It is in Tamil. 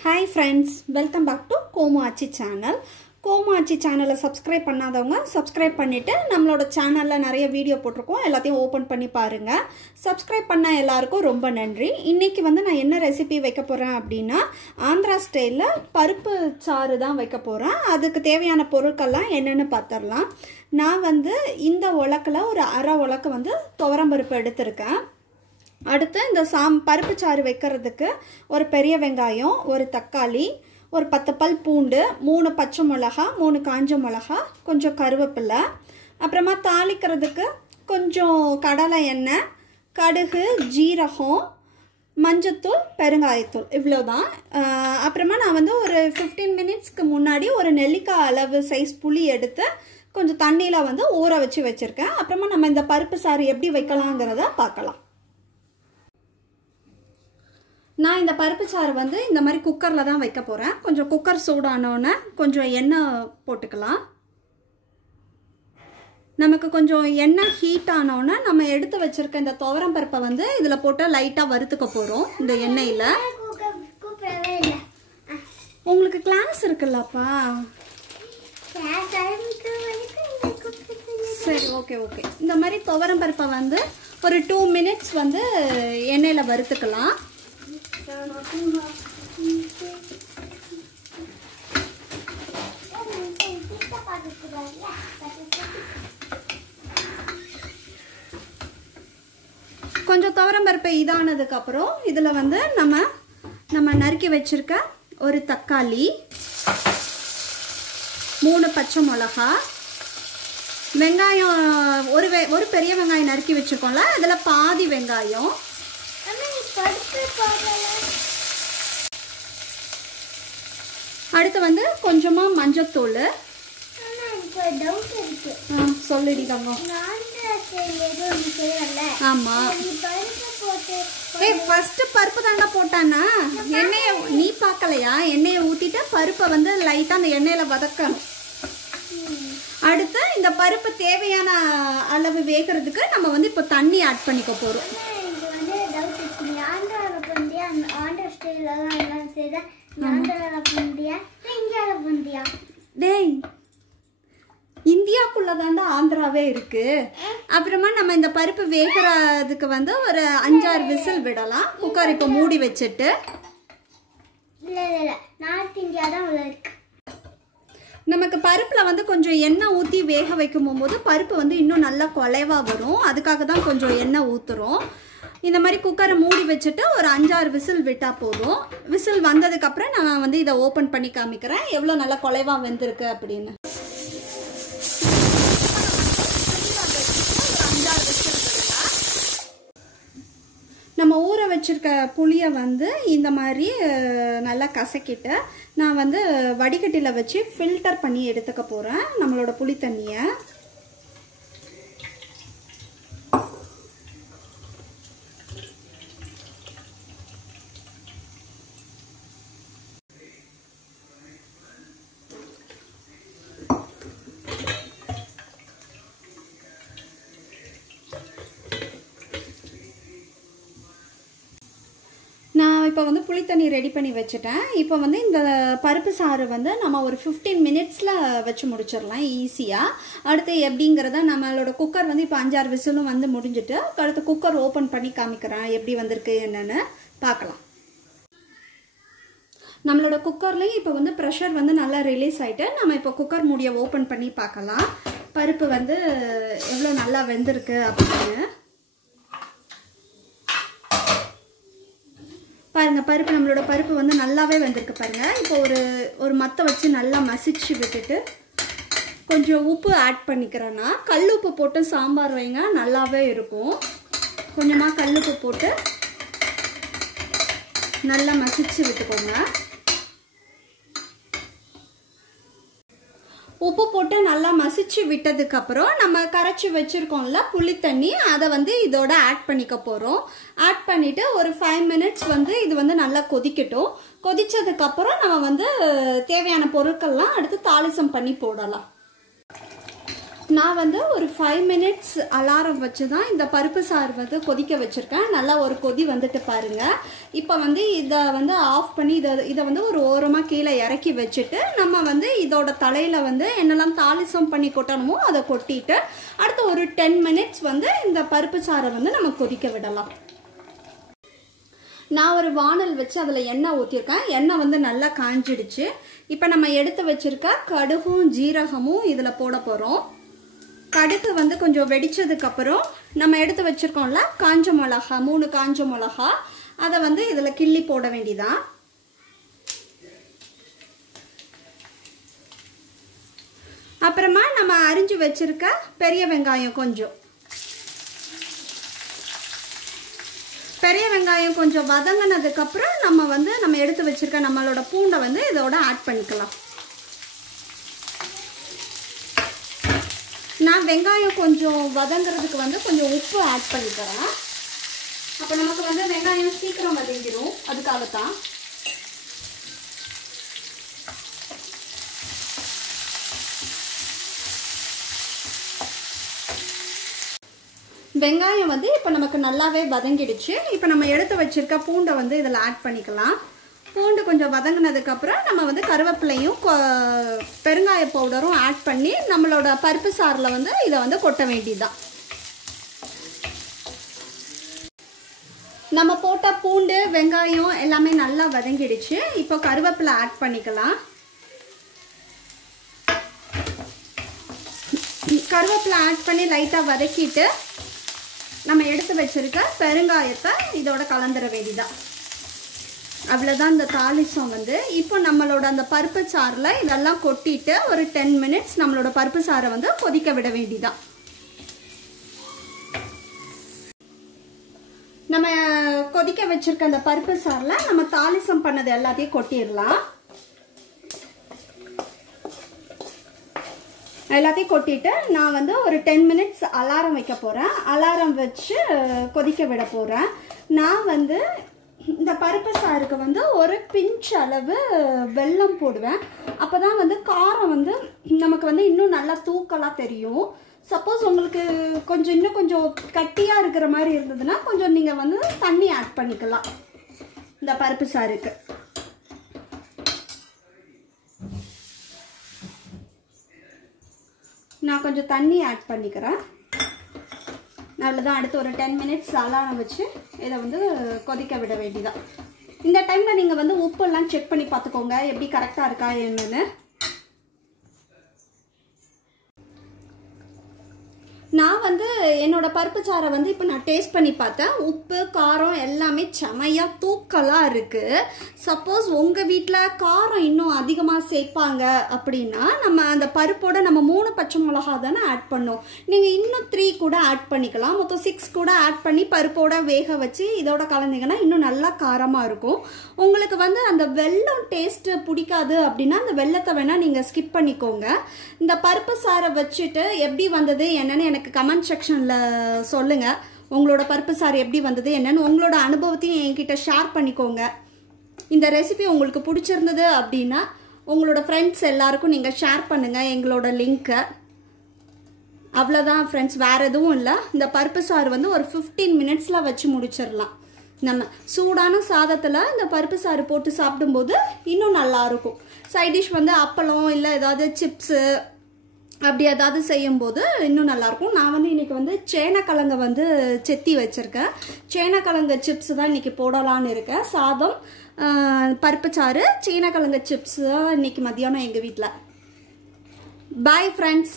Hi friends, welcome back to Komachi channel. Komachi channel subscribe பண்ணாதவங்க subscribe பண்ணிட்டு நம்மளோட சேனல்ல நிறைய வீடியோ போட்டுருக்கோம் எல்லாத்தையும் ஓபன் பண்ணி பாருங்க. subscribe பண்ண எல்லாருக்கும் ரொம்ப நன்றி. இன்னைக்கு வந்து நான் என்ன ரெசிபி வைக்க போறேன் அப்படினா ஆந்திரா ஸ்டைல்ல பருப்பு சாறு தான் வைக்க போறேன். அதுக்கு தேவையான பொருட்கள்லாம் என்னன்னு பார்த்தறலாம். நான் வந்து இந்த உலக்குல ஒரு அரை உலக்கு வந்து துவரம் பருப்பு எடுத்துர்க்கேன். அடுத்து இந்த பருப்பு சாறு வைக்கிறதுக்கு ஒரு பெரிய வெங்காயம், ஒரு தக்காளி, ஒரு 10 பல் பூண்டு, 3 பச்சை மிளகாய், 3 காஞ்ச மிளகாய், கொஞ்சம் கருவேப்பிலை, அப்புறமா தாளிக்கிறதுக்கு கொஞ்சம் கடலை எண்ணெய், கடுகு, ஜீரகம், மஞ்சத்தூள், பெருங்காயத்தூள் இவ்வளோதான். அப்புறமா நான் வந்து ஒரு 15 மினிட்ஸ்க்கு முன்னாடி ஒரு நெல்லிக்காய் அளவு சைஸ் புளி எடுத்து கொஞ்சம் தண்ணியில் வந்து ஊற வச்சு வச்சுருக்கேன். அப்புறமா நம்ம இந்த பருப்பு சாறு எப்படி வைக்கலாங்கிறத பார்க்கலாம். நான் இந்த பருப்பு சாறு வந்து இந்த மாதிரி குக்கரில் தான் வைக்க போகிறேன். கொஞ்சம் குக்கர் சூடானோன்னே கொஞ்சம் எண்ணெய் போட்டுக்கலாம். நமக்கு கொஞ்சம் எண்ணெய் ஹீட் ஆனோன்னே நம்ம எடுத்து வச்சுருக்க இந்த துவரம் பருப்பை வந்து இதில் போட்டு லைட்டாக வறுத்துக்க போகிறோம் இந்த எண்ணெயில். உங்களுக்கு கிளாஸ் இருக்குல்லப்பா? சரி, ஓகே ஓகே. இந்த மாதிரி துவரம் பருப்பை வந்து ஒரு 2 மினிட்ஸ் வந்து எண்ணெயில் வறுத்துக்கலாம். கொஞ்சம் துவரம் பருப்பு இதானதுக்கு அப்புறம் இதுல வந்து நம்ம நறுக்கி வச்சிருக்க ஒரு தக்காளி, 3 பச்சை மிளகாய், வெங்காயம் ஒரு பெரிய வெங்காயம் நறுக்கி வச்சிருக்கோம்ல அதுல பாதி வெங்காயம், அடுத்து வந்து கொஞ்சமா மஞ்சத்தூள். சொல்லிடுங்க. ஆமா, ஃபர்ஸ்ட் பருப்பு தாண்டா போட்டானா? எண்ணெய நீ பார்க்கலையா? எண்ணெயை ஊத்திட்டு பருப்பை வந்து லைட்டா அந்த எண்ணெயில வதக்கணும். அடுத்து இந்த பருப்பு தேவையான அளவு வேகிறதுக்கு நம்ம வந்து இப்போ தண்ணி ஆட் பண்ணிக்க போறோம். டேய், இந்தியாக்குள்ளதாண்டா ஆந்திராவே இருக்கு. அப்புறமா நம்ம இந்த பருப்பு வேகிறதுக்கு வந்து ஒரு 5-6 விசில் விடலாம். குக்கர் இப்போ மூடி வச்சுட்டு நமக்கு பருப்புல வந்து கொஞ்சம் எண்ணெய் ஊற்றி வேக வைக்கும் போது பருப்பு வந்து இன்னும் நல்லா குலைவா வரும். அதுக்காக தான் கொஞ்சம் எண்ணெய் ஊற்றுறோம். இந்த மாதிரி குக்கரை மூடி வச்சுட்டு ஒரு 5-6 விசில் விட்டா போதும். விசில் வந்ததுக்கு அப்புறம் நான் வந்து இதை ஓபன் பண்ணி காமிக்கிறேன் எவ்வளோ நல்லா குலைவா வெந்திருக்கு அப்படின்னு. நம்ம ஊற வச்சிருக்க புளியை வந்து இந்த மாதிரி நல்லா கசக்கிட்டு நான் வந்து வடிகட்டியில் வச்சு ஃபில்டர் பண்ணி எடுத்துக்க போகிறேன் நம்மளோட புளி தண்ணியை. நான் இப்போ வந்து புளி தண்ணி ரெடி பண்ணி வச்சுட்டேன். இப்போ வந்து இந்த பருப்பு சாறு வந்து நம்ம ஒரு 15 மினிட்ஸில் வச்சு முடிச்சிடலாம் ஈஸியாக. அடுத்து எப்படிங்கிறத நம்மளோட குக்கர் வந்து இப்போ 5-6 விசிலும் வந்து முடிஞ்சுட்டு அடுத்து குக்கர் ஓப்பன் பண்ணி காமிக்கிறேன் எப்படி வந்திருக்கு என்னன்னு பார்க்கலாம். நம்மளோட குக்கர்லேயும் இப்போ வந்து ப்ரெஷர் வந்து நல்லா ரிலீஸ் ஆகிட்டு நம்ம இப்போ குக்கர் மூடியை ஓப்பன் பண்ணி பார்க்கலாம் பருப்பு வந்து எவ்வளோ நல்லா வெந்திருக்கு அப்படின்னு. பாருங்க, பருப்பு நம்மளோட பருப்பு வந்து நல்லாவே வெந்திருக்கு பாருங்க. இப்போ ஒரு மத்தை வச்சு நல்லா மசிச்சு விட்டுட்டு கொஞ்சம் உப்பு ஆட் பண்ணிக்கிறேன்னா, கல் உப்பு போட்டு சாம்பார் வைங்க நல்லாவே இருக்கும். கொஞ்சமாக கல் உப்பு போட்டு நல்லா மசிச்சு விட்டுக்கோங்க. உப்பு போட்டு நல்லா மசிச்சு விட்டதுக்கு அப்புறம் நம்ம கரைச்சி வச்சிருக்கோம்ல புளி தண்ணி அதை வந்து இதோட ஆட் பண்ணிக்க போறோம். ஆட் பண்ணிட்டு ஒரு 5 மினிட்ஸ் வந்து இது வந்து நல்லா கொதிக்கட்டும். கொதிச்சதுக்கு அப்புறம் நம்ம வந்து தேவையான பொருட்கள்லாம் அடுத்து தாளிசம் பண்ணி போடலாம். நான் வந்து ஒரு 5 minutes அலாரம் வச்சு தான் இந்த பருப்பு சாறு வந்து கொதிக்க வச்சுருக்கேன். நல்லா ஒரு கொதி வந்துட்டு பாருங்கள். இப்போ வந்து இதை வந்து ஆஃப் பண்ணி இதை வந்து ஒரு ஓரமாக கீழே இறக்கி வச்சுட்டு நம்ம வந்து இதோட தலையில் வந்து என்னெல்லாம் தாளிசம் பண்ணி கொட்டணுமோ அதை கொட்டிட்டு அடுத்து ஒரு 10 minutes வந்து இந்த பருப்பு சாறை வந்து நம்ம கொதிக்க விடலாம். நான் ஒரு வானல் வச்சு அதில் எண்ணெய் ஊற்றிருக்கேன். எண்ணெய் வந்து நல்லா காஞ்சிடுச்சு. இப்போ நம்ம எடுத்து வச்சுருக்க கடுகும் ஜீரகமும் இதில் போட போகிறோம். கடுகு வந்து கொஞ்சம் வெடிச்சதுக்கப்புறம் நம்ம எடுத்து வச்சுருக்கோம்ல காஞ்ச மிளகா, 3 காஞ்ச மிளகா, அதை வந்து இதில் கிள்ளி போட வேண்டியதான். அப்புறமா நம்ம அரிஞ்சு வச்சுருக்க பெரிய வெங்காயம் கொஞ்சம் வதங்கினதுக்கப்புறம் நம்ம எடுத்து வச்சுருக்க நம்மளோட பூண்டை வந்து இதோட ஆட் பண்ணிக்கலாம். நான் வெங்காயம் கொஞ்சம் வதங்கிறதுக்கு வந்து கொஞ்சம் உப்பு ஆட் பண்ணிக்கிறேன். அப்போ நமக்கு வந்து வெங்காயம் சீக்கிரம் வதங்கிடும், அதுக்காகத்தான். வெங்காயம் வந்து இப்போ நமக்கு நல்லாவே வதங்கிடுச்சு. இப்போ நம்ம எடுத்து வச்சிருக்க பூண்டை வந்து இதில் ஆட் பண்ணிக்கலாம். பூண்டு கொஞ்சம் வதங்கினதுக்கப்புறம் நம்ம வந்து கருவேப்பிலையும் பெருங்காய பவுடரும் ஆட் பண்ணி நம்மளோட பருப்பு சாறில் வந்து இதை வந்து கொட்ட வேண்டியதுதான். நம்ம போட்ட பூண்டு வெங்காயம் எல்லாமே நல்லா வதங்கிடுச்சு. இப்போ கருவேப்பிலை ஆட் பண்ணிக்கலாம். கருவேப்பிலை ஆட் பண்ணி லைட்டாக வதக்கிட்டு நம்ம எடுத்து வச்சிருக்க பெருங்காயத்தை இதோட கலந்துட வேண்டியதான். அவ்வளோதான் இந்த தாளிசம் வந்து. இப்போ நம்மளோட அந்த பருப்பு சாறில் இதெல்லாம் கொட்டிட்டு ஒரு 10 minutes நம்மளோட பருப்பு சாறை வந்து கொதிக்க விட வேண்டியதான். நம்ம கொதிக்க வச்சிருக்க அந்த பருப்பு சாறில் நம்ம தாளிசம் பண்ணது எல்லாத்தையும் கொட்டிடலாம். எல்லாத்தையும் கொட்டிட்டு நான் வந்து ஒரு 10 minutes அலாரம் வைக்க போகிறேன். அலாரம் வச்சு கொதிக்க விட போகிறேன். நான் வந்து இந்த பருப்பு சாருக்கு வந்து ஒரு பிஞ்ச் அளவு வெல்லம் போடுவேன். அப்போ தான் வந்து காரம் வந்து நமக்கு வந்து இன்னும் நல்லா தூக்கலாக தெரியும். சப்போஸ் உங்களுக்கு இன்னும் கொஞ்சம் கட்டியாக இருக்கிற மாதிரி இருந்ததுன்னா கொஞ்சம் நீங்கள் வந்து தண்ணி ஆட் பண்ணிக்கலாம் இந்த பருப்பு சாருக்கு. நான் கொஞ்சம் தண்ணி ஆட் பண்ணிக்கிறேன். அவ்வளோதான். அடுத்து ஒரு 10 minutes அலாரம் வச்சு இதை வந்து கொதிக்க விட வேண்டியதான். இந்த டைமில் நீங்கள் வந்து உப்பெல்லாம் செக் பண்ணி பார்த்துக்கோங்க எப்படி கரெக்டாக இருக்கா என்னன்னு. நான் வந்து என்னோட பருப்பு சாறை வந்து இப்போ நான் டேஸ்ட் பண்ணி பார்த்தேன். உப்பு காரம் எல்லாமே செமையாக தூக்கலாக இருக்குது. சப்போஸ் உங்கள் வீட்டில் காரம் இன்னும் அதிகமாக சேர்ப்பாங்க அப்படின்னா நம்ம அந்த பருப்போட நம்ம 3 பச்சை மிளகா தானே ஆட் பண்ணோம். நீங்கள் இன்னும் 3 கூட ஆட் பண்ணிக்கலாம். மொத்தம் 6 கூட ஆட் பண்ணி பருப்போட வேக வச்சு இதோட கலந்தீங்கன்னா இன்னும் நல்லா காரமாக இருக்கும். உங்களுக்கு வந்து அந்த வெல்லம் டேஸ்ட்டு பிடிக்காது அப்படின்னா அந்த வெல்லத்தை வேணால் நீங்கள் ஸ்கிப் பண்ணிக்கோங்க. இந்த பருப்பு சாறை வச்சுட்டு எப்படி வந்தது என்னன்னு எனக்கு கமெண்ட் செக்ஷனில் சொல்லுங்கள். உங்களோட பருப்பு சாறு எப்படி வந்தது என்னன்னு உங்களோட அனுபவத்தையும் என்கிட்ட ஷேர் பண்ணிக்கோங்க. இந்த ரெசிபி உங்களுக்கு பிடிச்சிருந்தது அப்படின்னா உங்களோட ஃப்ரெண்ட்ஸ் எல்லாருக்கும் நீங்கள் ஷேர் பண்ணுங்கள் எங்களோட லிங்க்கை. அவ்வளோதான் ஃப்ரெண்ட்ஸ், வேறு எதுவும் இல்லை. இந்த பருப்பு சாறு வந்து ஒரு 15 minutesல வச்சு முடிச்சிடலாம். நம்ம சூடான சாதத்தில் இந்த பருப்பு சாறு போட்டு சாப்பிடும்போது இன்னும் நல்லாயிருக்கும். சைட் டிஷ் வந்து அப்பளம் இல்லை ஏதாவது சிப்ஸு அப்படி ஏதாவது செய்யும்போது இன்னும் நல்லாயிருக்கும். நான் வந்து இன்றைக்கி வந்து சேனக்கிழங்க வந்து செத்தி வச்சுருக்கேன். சேனக்கிழங்கு சிப்ஸ் தான் இன்றைக்கி போடலான்னு இருக்கேன். சாதம், பருப்பு சாறு, சேனக்கிழங்கு சிப்ஸு தான் இன்றைக்கி மதியானம் எங்கள் வீட்டில். Bye friends.